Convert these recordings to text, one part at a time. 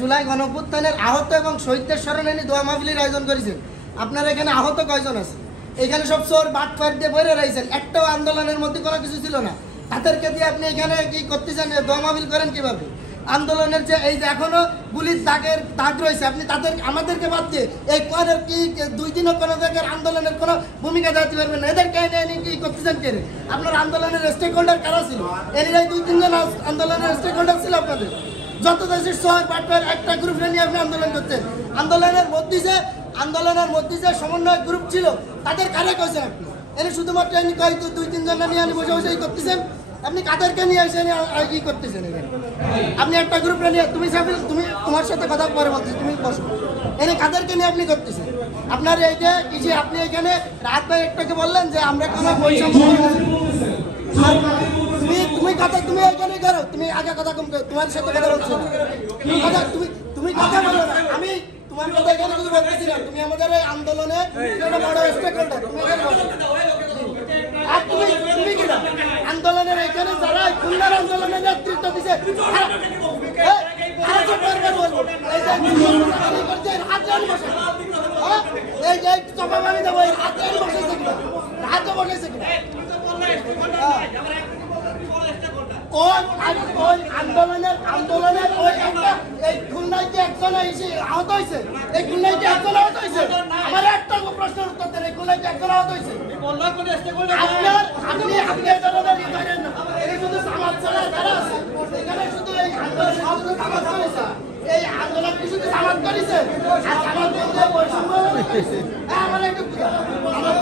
জুলাই গণঅভ্যুত্থানের আহত এবং শহীদদের স্মরণে দোয়া মাহফিলের আয়োজন করেছেন। আপনারা এখানে আহত কয়জন আছে? এখানে সব চোর বাটফাট দিয়ে বইরে রয়েছেন, একটাও আন্দোলনের মধ্যে কোনো কিছু ছিল না। তাদেরকে দিয়ে আপনি এখানে কি করতেছেন? দোয়া মাহফিল করেন কিভাবে? আন্দোলনের যে এই যে এখনো গুলির দাগ রয়েছে, আপনি তাদের আমাদেরকে বাদ দিয়ে এই কোয়ারের কি 2 দিনও কোনো জায়গার আন্দোলনের কোনো ভূমিকা দিতে পারবেন না। এদেরকে এনে কি করতেছেন কে? আপনার আন্দোলনের স্টেক হোল্ডার কারা ছিল? এরাই 2-3 জন আন্দোলনের স্টেক হোল্ডার ছিল আপনাদের। যত দেশের শহর বাটপার একটা গ্রুপ নিয়ে আপনি আন্দোলন করতেন। আন্দোলনের মধ্যে যে সমন্বয় গ্রুপ ছিল তাদের কারে কইছেন আপনি? এনে শুধুমাত্র এনে কয় 2-3 জন নিয়ে আনি বসে বসে করতেছেন। আপনি কাদেরকে নিয়ে এসে কি করতেছেন এখানে? আপনি একটা গ্রুপে নিয়ে তুমি তোমার সাথে কথা পরে বলছি, তুমি বসো। এনে কাদেরকে নিয়ে আপনি করতেছেন? আপনার এই যে কিছু আপনি এখানে রাত ভাই একটাকে বললেন যে আমরা কোনো বৈষম্য তুমি কথা তুমি এখানে করো, তুমি আগে কথা কম করো, তোমার সাথে কথা বলছো তুমি কথা বলো না। আমি তোমার কথা এখানে কিছু বলতেছি না। তুমি আমাদের এই আন্দোলনে বড় স্টেক হোল্ডার, তুমি এখানে বসো। আর তুমি কি না আন্দোলনের এখানে যারা খুলনার আন্দোলনের নেতৃত্ব দিছে এই যে জবাব আমি দেবো, হাতে বসেছে কিনা, হাতে বসেছে কিনা ওই আন্দোলনের ওই একটা এই খুলনায় যে একজন আহত হয়েছে, এই খুলনায় যে একজন আহত হয়েছে, আমার একটা প্রশ্নের উত্তর দেন, এই খুলনায় যে একজন আহত হয়েছে আপনি করেন না। এই শুধু সমাজ ছাড়া যারা আছে এখানে শুধু এই আন্দোলন করেছে, এই আন্দোলন কি শুধু সমাজ করেছে? আর সমাজের যে বৈষম্য আমার একটু আমার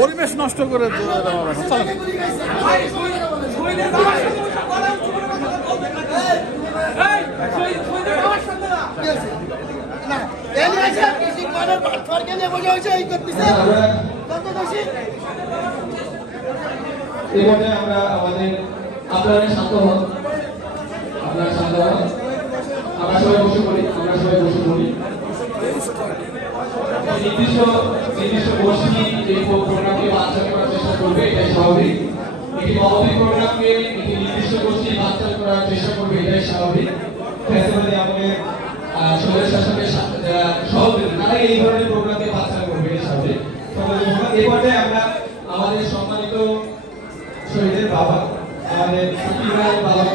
পরিবেশ নষ্ট করে আমরা আমাদের আপনারা শান্ত হন, আপনারা শান্ত হন, আমরা সবাই বসে পড়ি, নির্দিষ্ট গোষ্ঠী এই প্রোগ্রামকে বাচ্চা করার চেষ্টা করবে, এটাই স্বাভাবিক। একটি মহতি প্রোগ্রামকে একটি নির্দিষ্ট গোষ্ঠী বাচ্চা করার চেষ্টা করবে, এটাই স্বাভাবিক। ফেসিবাদী আমাদের শহরের শাসকের সভাপতি তারা এই ধরনের প্রোগ্রামকে বাচ্চা করবে, এটাই স্বাভাবিক। এই পর্যায়ে আমরা আমাদের সম্মানিত শহীদের বাবা, আমাদের বাবা